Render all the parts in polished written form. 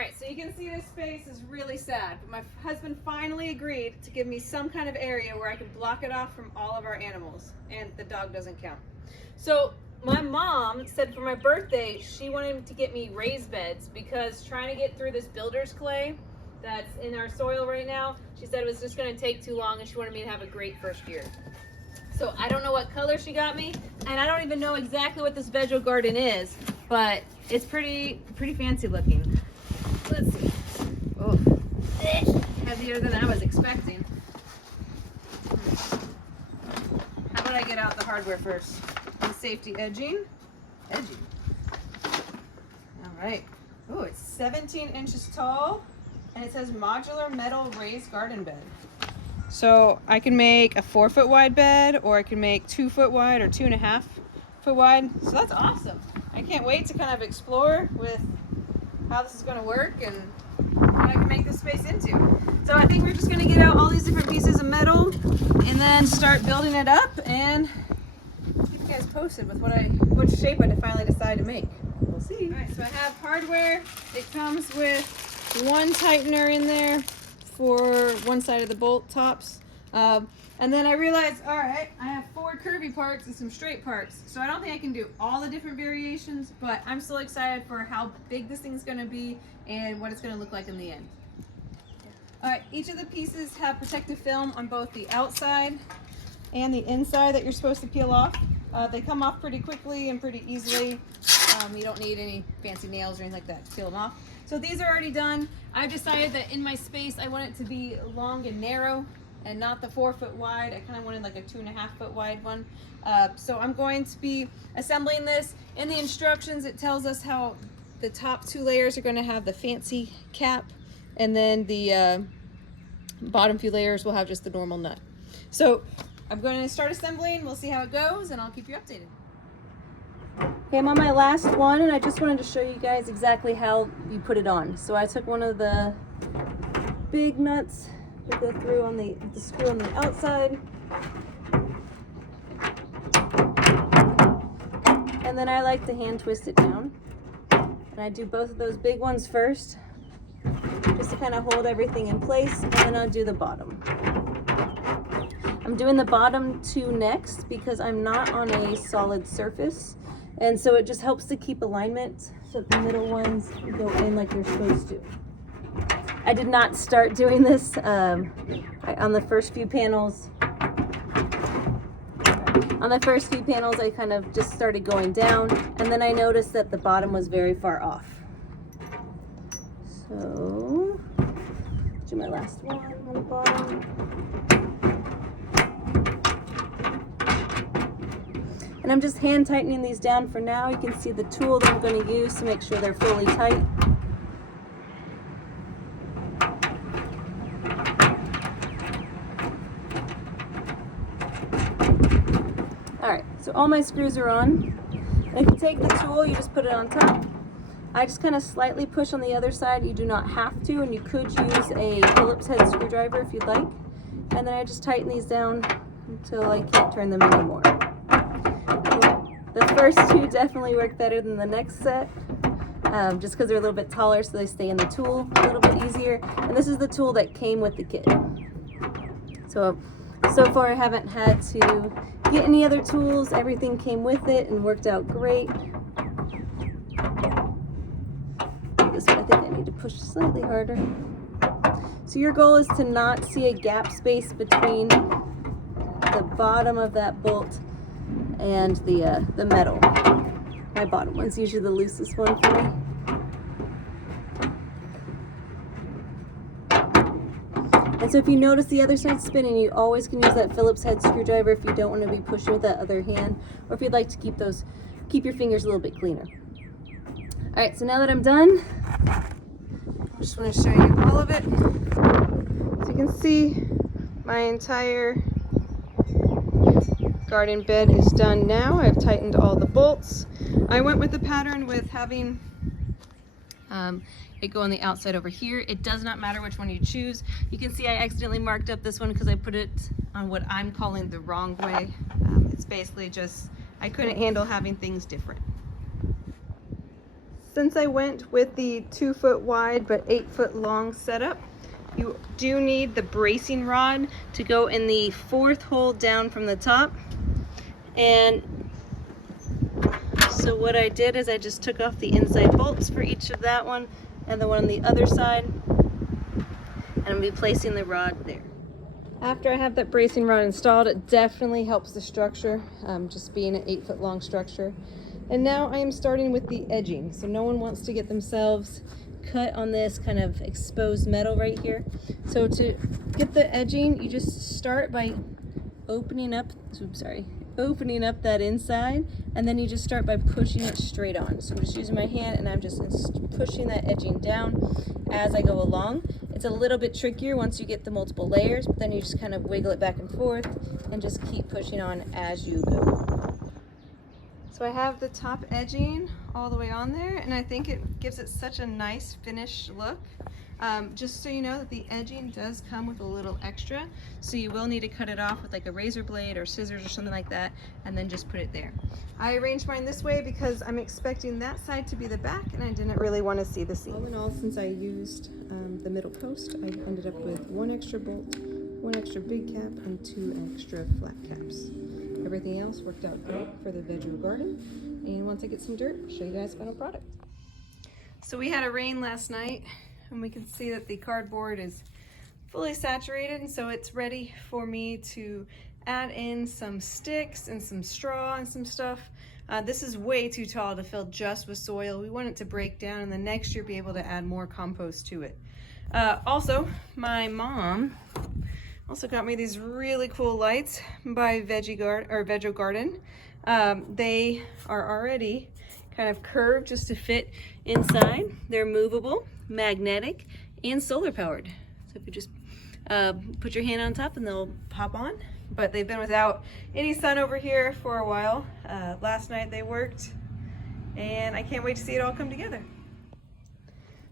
right, so you can see this space is really sad, but my husband finally agreed to give me some kind of area where I could block it off from all of our animals, and the dog doesn't count. So my mom said for my birthday, she wanted to get me raised beds because trying to get through this builder's clay that's in our soil right now, she said it was just gonna take too long and she wanted me to have a great first year. So I don't know what color she got me, and I don't even know exactly what this Vego garden is, but it's pretty fancy looking. Let's see. Oh, heavier than I was expecting. How about I get out the hardware first? The safety edging. All right. Oh, it's 17 inches tall, and it says modular metal raised garden bed. So I can make a 4-foot wide bed, or I can make 2-foot wide or 2.5 foot wide. So that's awesome. I can't wait to kind of explore with how this is going to work and what I can make this space into. So I think we're just going to get out all these different pieces of metal and then start building it up and keep you guys posted with what shape I finally decide to make. We'll see. All right, so I have hardware. It comes with one tightener in there for one side of the bolt tops. And then I realized, all right, I have 4 curvy parts and some straight parts. So I don't think I can do all the different variations, but I'm still excited for how big this thing's gonna be and what it's gonna look like in the end. All right, each of the pieces have protective film on both the outside and the inside that you're supposed to peel off. They come off pretty quickly and pretty easily. You don't need any fancy nails or anything like that to peel them off. So these are already done. I've decided that in my space, I want it to be long and narrow and not the 4-foot wide. I kind of wanted like a 2.5 foot wide one. So I'm going to be assembling this. In the instructions, it tells us how the top 2 layers are going to have the fancy cap, and then the bottom few layers will have just the normal nut. So I'm going to start assembling. We'll see how it goes, and I'll keep you updated. Okay, I'm on my last one, and I just wanted to show you guys exactly how you put it on. So I took one of the big nuts, put that through on the screw on the outside, and then I like to hand twist it down. And I do both of those big ones first, just to kind of hold everything in place, and then I'll do the bottom. I'm doing the bottom 2 next because I'm not on a solid surface, and so it just helps to keep alignment so the middle ones go in like they're supposed to. I did not start doing this on the first few panels. On the first few panels, I kind of just started going down, and then I noticed that the bottom was very far off. So, do my last one on the bottom. And I'm just hand tightening these down for now. You can see the tool that I'm going to use to make sure they're fully tight. Alright, so all my screws are on. And if you take the tool, you just put it on top. I just kind of slightly push on the other side. You do not have to, and you could use a Phillips head screwdriver if you'd like. And then I just tighten these down until I can't turn them anymore. The first 2 definitely work better than the next set, just because they're a little bit taller, so they stay in the tool a little bit easier. And this is the tool that came with the kit. So far I haven't had to get any other tools. Everything came with it and worked out great. This one I think I need to push slightly harder. So your goal is to not see a gap space between the bottom of that bolt and the metal. My bottom one's usually the loosest one for me. And so if you notice the other side spinning, you always can use that Phillips head screwdriver if you don't want to be pushing with that other hand, or if you'd like to keep your fingers a little bit cleaner. All right, so now that I'm done, I just want to show you all of it. So you can see my entire garden bed is done now. I've tightened all the bolts. I went with the pattern with having it go on the outside over here. It does not matter which one you choose. You can see I accidentally marked up this one because I put it on what I'm calling the wrong way. It's basically just, I couldn't handle having things different. since I went with the 2 foot wide but 8 foot long setup, you do need the bracing rod to go in the 4th hole down from the top. And so what I did is I just took off the inside bolts for each of that one and the one on the other side, and I'm gonna be placing the rod there. After I have that bracing rod installed, it definitely helps the structure, just being an 8 foot long structure. And now I am starting with the edging. So no one wants to get themselves cut on this kind of exposed metal right here. So to get the edging, you just start by opening up that inside, and then you just start by pushing it straight on. So I'm just using my hand and I'm just pushing that edging down as I go along. It's a little bit trickier once you get the multiple layers, but then you just kind of wiggle it back and forth and just keep pushing on as you go. So I have the top edging all the way on there, and I think it gives it such a nice finished look. Just so you know that the edging does come with a little extra, so you will need to cut it off with like a razor blade or scissors or something like that, and then just put it there. I arranged mine this way because I'm expecting that side to be the back, and I didn't really want to see the seam. All in all, since I used the middle post, I ended up with 1 extra bolt, 1 extra big cap, and 2 extra flat caps. Everything else worked out great for the Vego garden, and once I get some dirt, I'll show you guys final product. So we had a rain last night, and we can see that the cardboard is fully saturated, and so it's ready for me to add in some sticks and some straw and some stuff. This is way too tall to fill just with soil. We want it to break down and then next year be able to add more compost to it. Also, my mom also got me these really cool lights by Vego Garden. They are already kind of curved just to fit inside. They're movable, magnetic, and solar powered. So if you just put your hand on top and they'll pop on. But they've been without any sun over here for a while. Last night they worked, and I can't wait to see it all come together.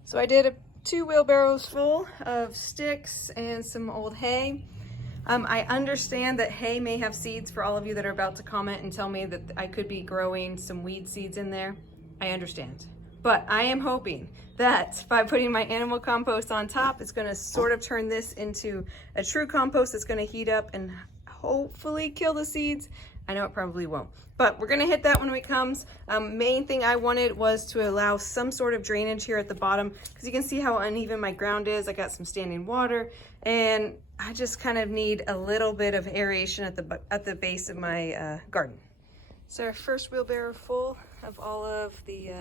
So I did 2 wheelbarrows full of sticks and some old hay. I understand that hay may have seeds for all of you that are about to comment and tell me that I could be growing some weed seeds in there. I understand. But I am hoping that by putting my animal compost on top, it's gonna sort of turn this into a true compost that's gonna heat up and hopefully kill the seeds. I know it probably won't, but we're gonna hit that when it comes. Main thing I wanted was to allow some sort of drainage here at the bottom, because you can see how uneven my ground is. I got some standing water, and I just kind of need a little bit of aeration at the base of my garden. So our first wheelbarrow full of all of the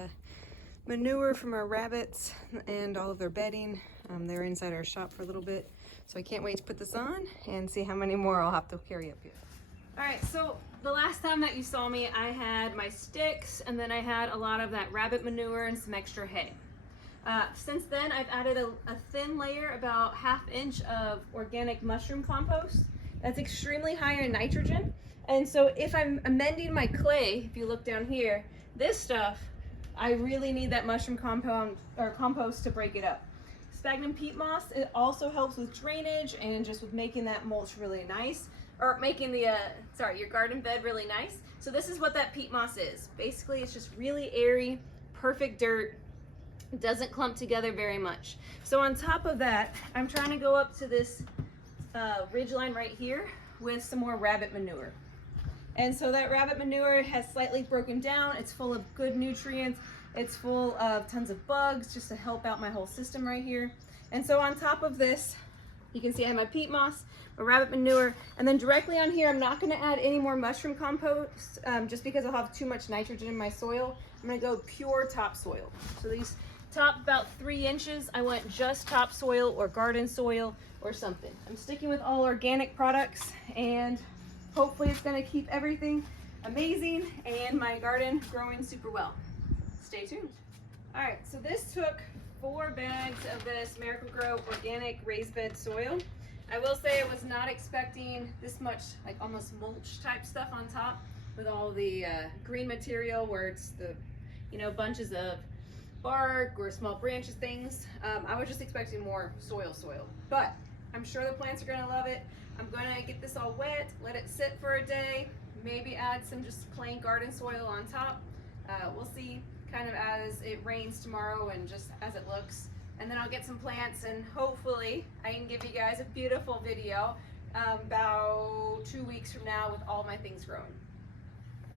manure from our rabbits and all of their bedding. They're inside our shop for a little bit, so I can't wait to put this on and see how many more I'll have to carry up here. All right, so the last time that you saw me, I had my sticks, and then I had a lot of that rabbit manure and some extra hay. Since then, I've added a thin layer, about 1/2 inch of organic mushroom compost. That's extremely high in nitrogen. And so if I'm amending my clay, if you look down here, this stuff, I really need that mushroom compost to break it up. Sphagnum peat moss, it also helps with drainage and just with making that mulch really nice, or making the, your garden bed really nice. So this is what that peat moss is. Basically, it's just really airy, perfect dirt. It doesn't clump together very much. So on top of that, I'm trying to go up to this ridge line right here with some more rabbit manure. And so that rabbit manure has slightly broken down. It's full of good nutrients. It's full of tons of bugs just to help out my whole system right here. And so on top of this, you can see I have my peat moss, my rabbit manure, and then directly on here, I'm not gonna add any more mushroom compost just because I'll have too much nitrogen in my soil. I'm gonna go pure topsoil. So these top about 3 inches, I want just topsoil or garden soil or something. I'm sticking with all organic products, and hopefully it's gonna keep everything amazing and my garden growing super well. Stay tuned. All right, so this took 4 bags of this Miracle-Gro organic raised bed soil. I will say I was not expecting this much, like almost mulch type stuff on top with all the green material where it's the, bunches of bark or small branches, things. I was just expecting more soil, but I'm sure the plants are gonna love it. I'm gonna get this all wet, let it sit for a day, maybe add some just plain garden soil on top. We'll see. kind of as it rains tomorrow and just as it looks. And then I'll get some plants and hopefully I can give you guys a beautiful video about 2 weeks from now with all my things growing.